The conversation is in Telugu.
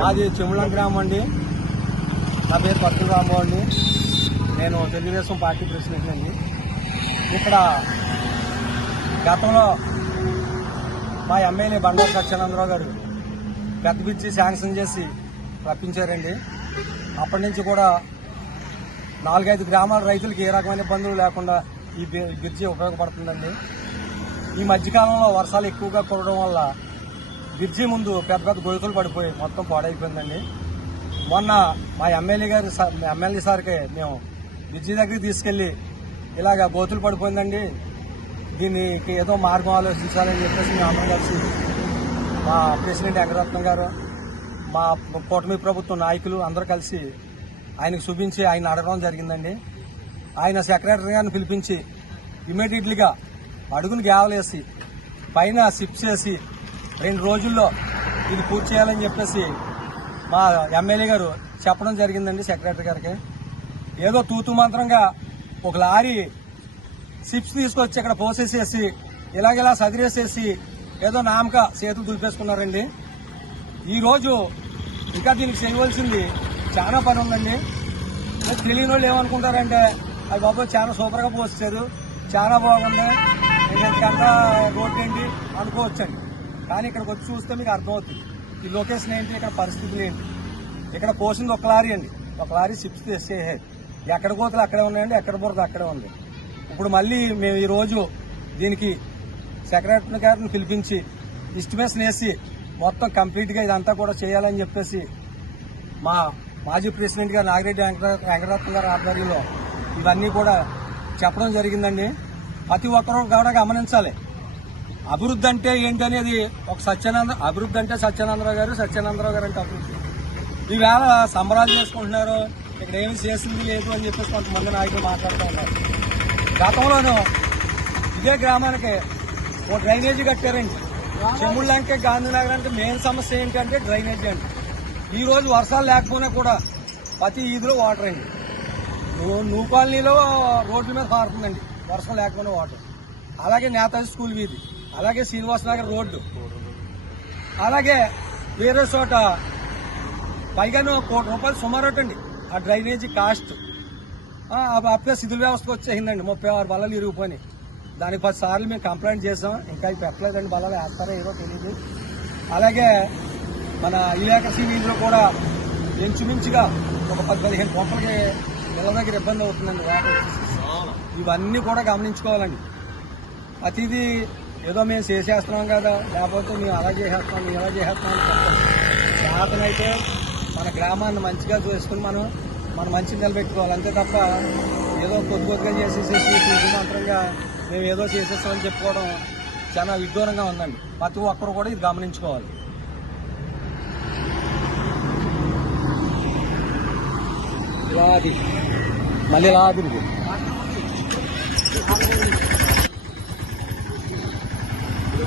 మాది చెముళం గ్రామం అండి. నా పేరు పత్తుల రాంబాబు అండి. నేను తెలుగుదేశం పార్టీ ప్రెసిడెంట్ అండి. ఇక్కడ గతంలో మా ఎమ్మెల్యే బండారు సత్యానందరావు గారు పెద్ద బ్రిడ్జి శాంక్షన్ చేసి రప్పించారండి. అప్పటి నుంచి కూడా నాలుగైదు గ్రామాల రైతులకు ఏ రకమైన ఇబ్బందులు లేకుండా ఈ బ్రిడ్జి ఉపయోగపడుతుందండి. ఈ మధ్యకాలంలో వర్షాలు ఎక్కువగా కురవడం వల్ల బ్రిడ్జి ముందు పెద్ద పెద్ద గొయ్యతులు పడిపోయి మొత్తం పాడైపోయిందండి. మొన్న మా ఎమ్మెల్యే గారి ఎమ్మెల్యే సార్కి మేము బ్రిడ్జి దగ్గరికి తీసుకెళ్ళి ఇలాగ గోతులు పడిపోయిందండి. దీనికి ఏదో మార్గం ఆలోచించాలని చెప్పేసి మేము అందరం కలిసి మా ప్రెసిడెంట్ వెంకటరత్నం గారు మా కూటమి ప్రభుత్వ నాయకులు అందరూ కలిసి ఆయనకు చూపించి ఆయన అడగడం జరిగిందండి. ఆయన సెక్రటరీ గారిని పిలిపించి ఇమీడియట్లీగా అడుగును గ్యావలేసి పైన సిప్ చేసి రెండు రోజుల్లో ఇది పూర్తి చేయాలని చెప్పేసి మా ఎమ్మెల్యే గారు చెప్పడం జరిగిందండి సెక్రటరీ గారికి. ఏదో తూతు మంత్రంగా ఒక లారీ సిప్స్ తీసుకొచ్చి ఇక్కడ పోసేసేసి ఇలాగిలా సదిరేసేసి ఏదో నామక చేతులు దులిపేసుకున్నారండి. ఈరోజు ఇంకా దీనికి చేయవలసింది చాలా పని ఉందండి. తెలియని వాళ్ళు ఏమనుకుంటారంటే అది బాబు చాలా సూపర్గా పోస్తారు చాలా బాగుంది ఇంకెంతకంతా రోడ్ ఏంటి అనుకోవచ్చండి. కానీ ఇక్కడికి వచ్చి చూస్తే మీకు అర్థమవుతుంది. ఈ లొకేషన్ ఏంటి? ఇక్కడ పరిస్థితులు ఏంటి? ఇక్కడ పోసింది ఒక లారీ అండి. ఒక లారీ సిప్స్ తెచ్చేసారు ఎక్కడ కోతలు అక్కడే ఉన్నాయండి. ఎక్కడ బురద అక్కడే ఉంది. ఇప్పుడు మళ్ళీ మేము ఈ రోజు దీనికి సెక్రటరీ గారిని పిలిపించి ఎస్టిమేషన్ వేసి మొత్తం కంప్లీట్గా ఇదంతా కూడా చేయాలని చెప్పేసి మా మాజీ ప్రెసిడెంట్ గారు నాగిరెడ్డి వెంకట వెంకటరత్న గారి ఆధ్వర్యంలో ఇవన్నీ కూడా చెప్పడం జరిగిందండి. ప్రతి ఒక్కరూ కూడా గమనించాలి. అభివృద్ధి అంటే ఏంటి అనేది ఒక సత్యానంద అభివృద్ధి అంటే సత్యానందరావు గారు సత్యానందరావు గారు అంటే అభివృద్ధి. ఈవేళ సంబరాలు చేసుకుంటున్నారు ఇక్కడ ఏమి చేసింది లేదు అని చెప్పేసి కొంతమంది నాయకులు మాట్లాడుతూ ఉన్నారు. గతంలోనూ ఇదే గ్రామానికి ఓ డ్రైనేజీ కట్టారండి. చెముళ్ళంకే గాంధీనగర్ అంటే మెయిన్ సమస్య ఏంటంటే డ్రైనేజీ అండి. ఈ రోజు వర్షాలు లేకపోయినా కూడా ప్రతి ఈదిలో వాటర్ అండి. నూపాలనీలో నూ కాలనీలో రోడ్ల మీద పారుతుందండి. వర్షం లేకపోయినా వాటర్ అలాగే నేతాజీ స్కూల్ వీధి. అలాగే శ్రీనివాస నగర్ రోడ్డు. అలాగే వేరే చోట పైగాను కోటి రూపాయలు సుమారు అండి ఆ డ్రైనేజీ కాస్ట్ అప్పుడే శిథిల వ్యవస్థకు వచ్చేసిందండి. ముప్పై ఆరు బల్లలు ఇరిగిపోయినాయి. దానికి పది సార్లు మేము కంప్లైంట్ చేసాం. ఇంకా ఇవి పెట్టలేదండి బల్లలు వేస్తారో ఏదో తెలియదు అలాగే మన ఇలాకసీ వీధిలో కూడా ఇంచుమించుగా ఒక పది పదిహేను పంపలకి ఇళ్ళ దగ్గర ఇబ్బంది అవుతుందండి. వాటర్. ఇవన్నీ కూడా గమనించుకోవాలండి. ప్రతిదీ ఏదో మేము చేసేస్తున్నాం కదా లేకపోతే మేము అలా చేసేస్తున్నాం మేము ఇలా చేసేస్తున్నాం అని మన గ్రామాన్ని మంచిగా చేసుకుని మనం మన మంచి నిలబెట్టుకోవాలి. అంతే తప్ప ఏదో కొద్ది కొద్దిగా చేసేసేసి తూతు మాత్రంగా మేము ఏదో చేసేస్తామని చెప్పుకోవడం చాలా విడ్డూరంగా ఉందండి. ప్రతి ఒక్కరు కూడా ఇది గమనించుకోవాలి. ఇలా అది మళ్ళీ ఇలా అది